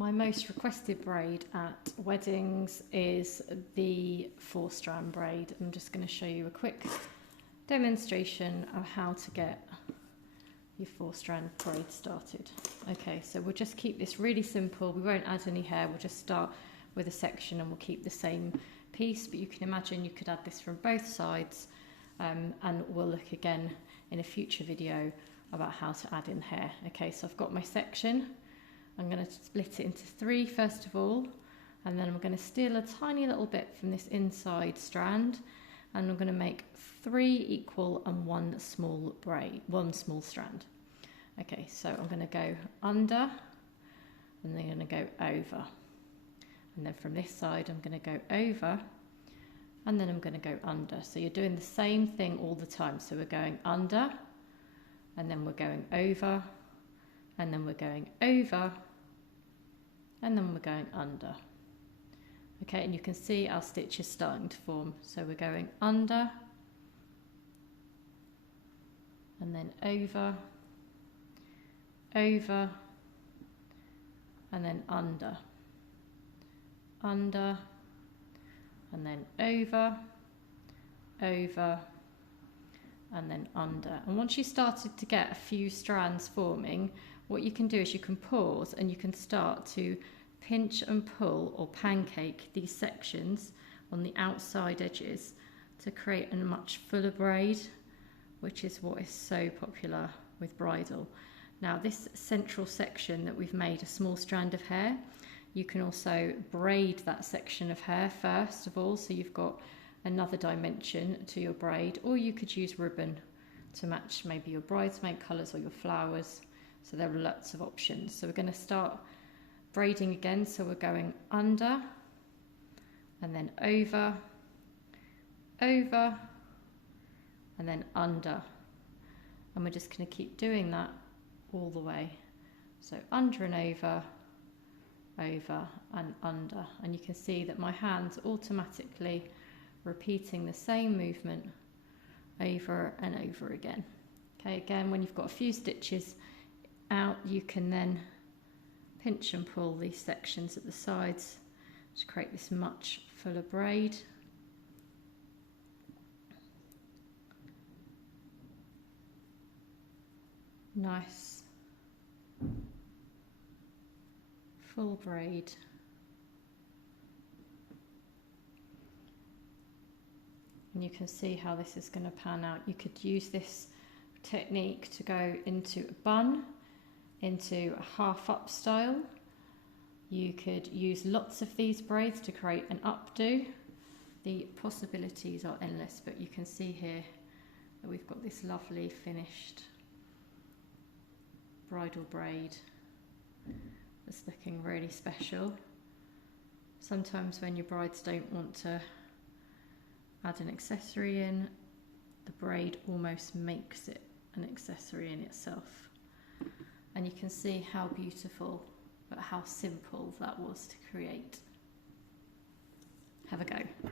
My most requested braid at weddings is the 4-strand braid. I'm just going to show you a quick demonstration of how to get your 4-strand braid started. Okay, so we'll just keep this really simple. We won't add any hair. We'll just start with a section and we'll keep the same piece, but you can imagine you could add this from both sides, and we'll look again in a future video about how to add in hair. Okay, so I've got my section. I'm going to split it into 3 first of all, and then I'm going to steal a tiny little bit from this inside strand, and I'm going to make 3 equal and 1 small strand. Okay, so I'm going to go under, and then I'm going to go over, and then from this side I'm going to go over, and then I'm going to go under. So you're doing the same thing all the time. So we're going under, and then we're going over, and then we're going over, and then we're going under. Okay, and you can see our stitches starting to form. So we're going under, and then over, over, and then under, under, and then over, over, and then under. And once you started to get a few strands forming, what you can do is you can pause and you can start to pinch and pull or pancake these sections on the outside edges to create a much fuller braid, which is what is so popular with bridal. Now this central section that we've made a small strand of hair, you can also braid that section of hair first of all, so you've got another dimension to your braid, or you could use ribbon to match maybe your bridesmaid colours or your flowers. So there are lots of options. So we're going to start braiding again. So we're going under, and then over, over, and then under. And we're just going to keep doing that all the way. So under and over, over and under. And you can see that my hands automatically repeating the same movement over and over again. Okay, again, when you've got a few stitches out, you can then pinch and pull these sections at the sides to create this much fuller braid. Nice full braid. And you can see how this is going to pan out. You could use this technique to go into a bun, into a half up style. You could use lots of these braids to create an updo. The possibilities are endless, but you can see here that we've got this lovely finished bridal braid that's looking really special. Sometimes when your brides don't want to add an accessory in, the braid almost makes it an accessory in itself. And you can see how beautiful, but how simple that was to create. Have a go.